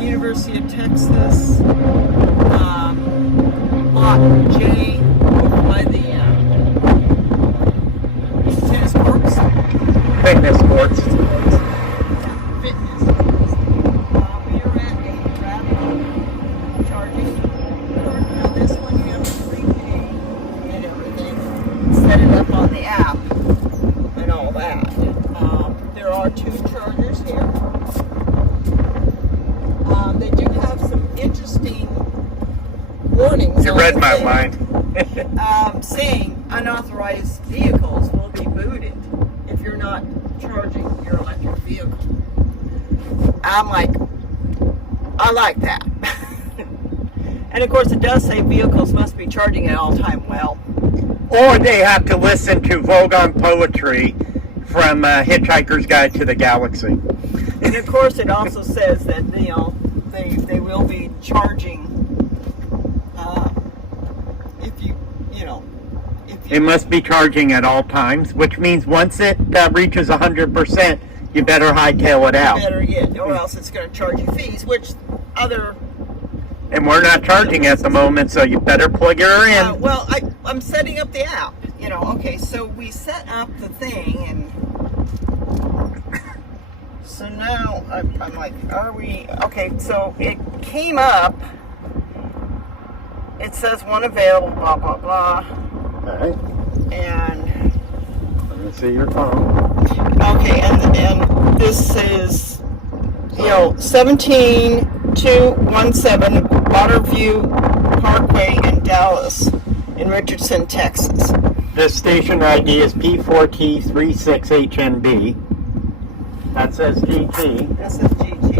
University of Texas, Lot J, over by the tennis courts. Fitness courts. Fitness. We are at a Graviti charging. Now this one you have to prepay and everything. Set it up on the app and all that. There are 2 chargers here. They do have some interesting warnings. You read my mind. Saying unauthorized vehicles will be booted if you're not charging your electric vehicle. I'm like, I like that. And of course it does say vehicles must be charging at all time. Well, Or they have to listen to Vogon poetry from Hitchhiker's Guide to the Galaxy. and of course it also says that they will be charging if It must be charging at all times, which means once it reaches 100%, you better hightail it out. better yet, or else it's going to charge you fees, which other. And we're not charging at the moment, so you better plug her in. Well, I'm setting up the app. Okay, so we set up the thing, and so now I'm like, are we? Okay, so it came up. It says one available, blah blah blah, Alright, and let me see your phone. okay, and this is 17217 Waterview Parkway in Dallas, in Richardson, Texas. This station ID is P4T36HNB. That says GT. That says GT.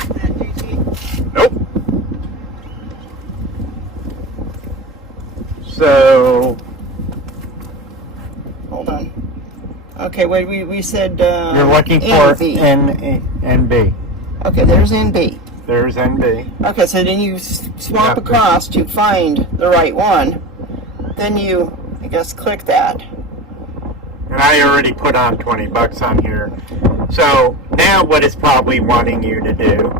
Is that GT? Nope. So, Hold on. Okay, wait, we said you're looking for NB. NB. Okay, there's NB. There's NB. Okay, so then you swap Yeah. across to find the right one. Then you, I guess, click that. And I already put on $20 on here. So now what it's probably wanting you to do,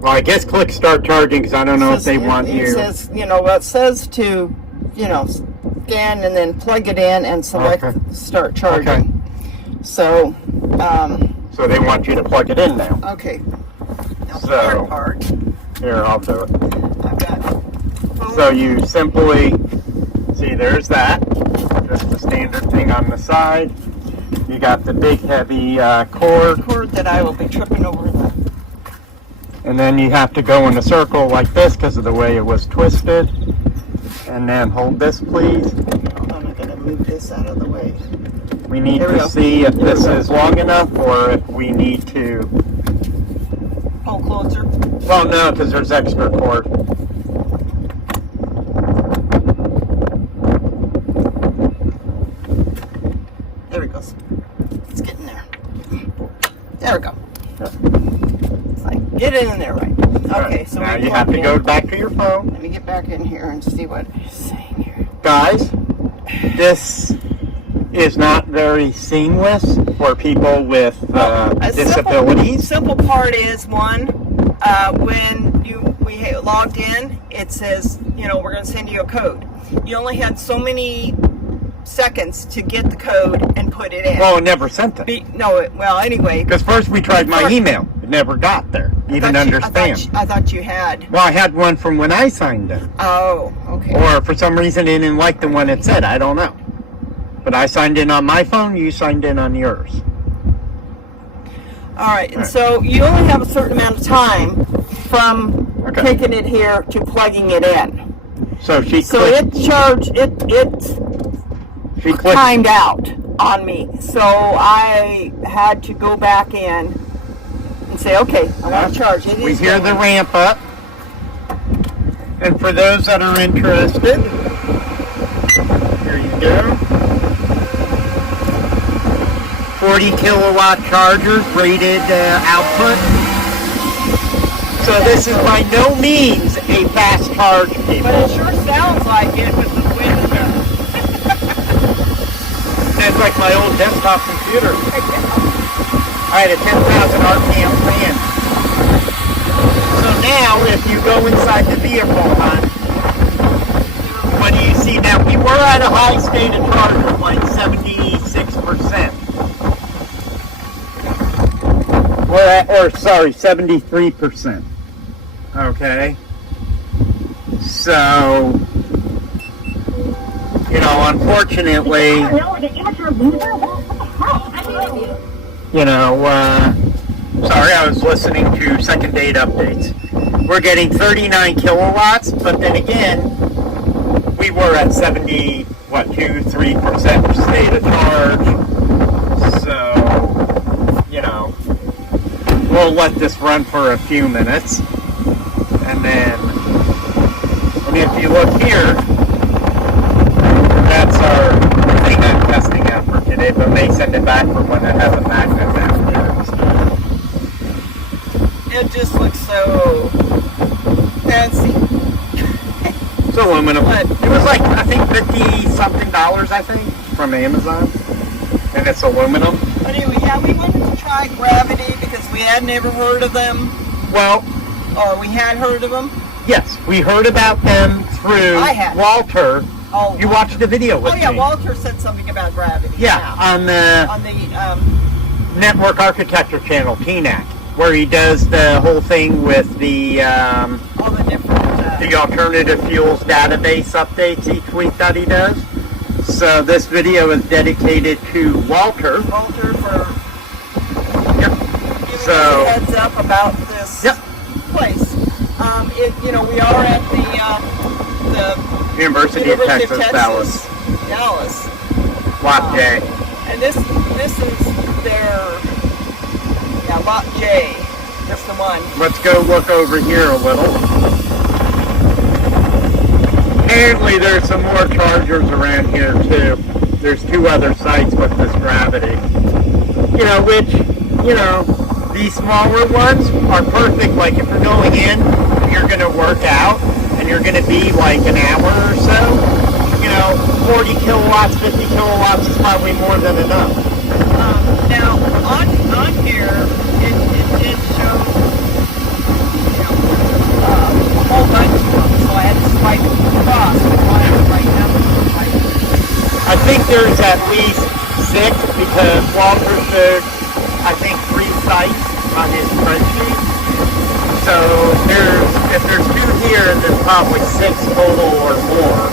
well, I guess click start charging because I don't know if they want you. It says, it says to, scan and then plug it in and select Okay. start charging. Okay. So, So they want you to plug it in now. okay. Now the So- hard part, Here, I'll do it. I've got phone. So you simply, see there's that, just the standard thing on the side. You got the big heavy cord, cord that I will be tripping over the. and then you have to go in a circle like this because of the way it was twisted. And then hold this please. Hold on, I'm gonna move this out of the way. We need There we to go. see if There we this go. is long enough or if we need to, Oh, closer. well no, because there's extra cord. There it goes. It's getting there. There we go. Yeah. It's like, get it in there right. Okay, so now we you have plug to it go in. back to your phone. Let me get back in here and see what it's saying here. Guys, this is not very seamless for people with A disabilities. Simple part is when we logged in, it says we're going to send you a code. You only had so many seconds to get the code and put it in. Well, it never sent it. Anyway. Because first we tried my email. It never got there, even under spam. I thought you had. Well, I had one from when I signed in. Oh, okay. Or for some reason it didn't like the one it said. I don't know. But I signed in on my phone. You signed in on yours. All right, and so you only have a certain amount of time from taking it here to plugging it in. So she it clicked. timed out on me. So I had to go back in and say, okay, I want to charge. It We is hear the going. ramp up. And for those that are interested, here you go. 40 kilowatt chargers, rated output. So this is by no means a fast charge, people. But it sure sounds like it with the wind and the... It's like my old desktop computer. I had a 10,000 RPM fan now, if you go inside the vehicle, hon, what do you see now? We were at a high state of charge of like 76%. We're at, or sorry, 73%. Okay. So, you know, unfortunately, you know, sorry, I was listening to second date updates. We're getting 39 kilowatts, but then again, we were at 70, what, 2-3% state of charge. So, you know, we'll let this run for a few minutes. And then, and if you look here, that's our thing I'm testing out for today, but may send it back for when it has a magnet down here. It just looks so fancy. It's aluminum. It was like, I think, $50-something, I think, from Amazon. And it's aluminum. Anyway, yeah, we wanted to try Graviti because we had never heard of them. Well, Or we had heard of them. yes, we heard about them through Walter. Oh, you watched the video with me. Oh yeah, Walter said something about Graviti. Yeah, on the Network Architecture channel, TNAC, where he does the whole thing with the all the different the alternative fuels database updates each week that he does. So this video is dedicated to Walter. Walter for Yep. giving us So a heads up about this Yep. place. You know, we are at the University of Texas, Dallas. Dallas. Lot J. And this is their Lot J. That's the one. Let's go look over here a little. Apparently there's some more chargers around here too. There's 2 other sites with this Graviti. You know, which, you know, these smaller ones are perfect. Like if you're going in, you're going to work out, and you're going to be like an hour or so. You know, 40 kilowatts, 50 kilowatts is probably more than enough. Now, on here, it did show, you know, a whole bunch of them, so I had to swipe across to find the right number. I think there's at least 6 because Walter showed, I think, 3 sites on his spreadsheet. So if there's 2 here, there's probably 6 total or more.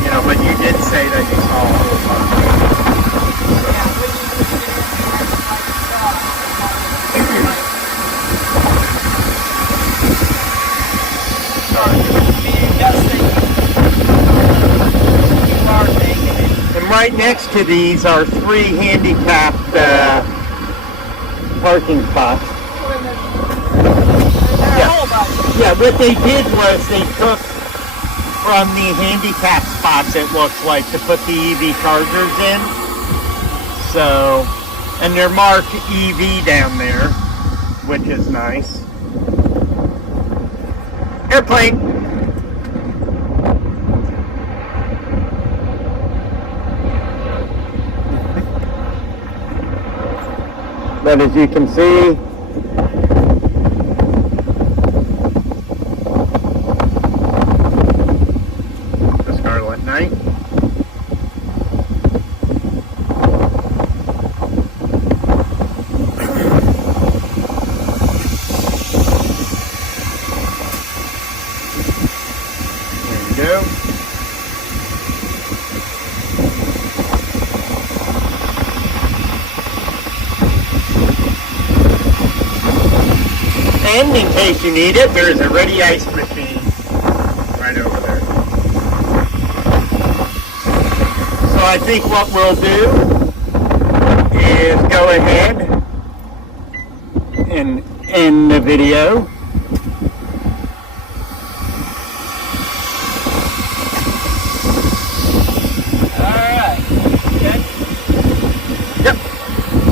You know, but you did say that you saw a whole bunch. And right next to these are 3 handicapped parking spots. Yeah, what they did was they took from the handicap spots, it looks like, to put the EV chargers in. So, and they're marked EV down there, which is nice. Airplane! But as you can see, the Scarlet Knight. There you go. And in case you need it, there is a ready ice machine right over there. So I think what we'll do is go ahead and end the video. Alright. Good. Yep.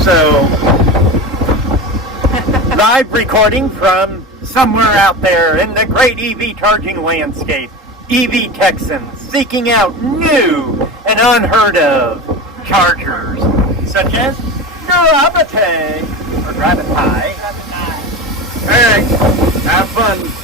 So live recording from somewhere out there in the great EV charging landscape. EV Texans seeking out new and unheard of chargers, such as Graviti or Graviti. Alright, have fun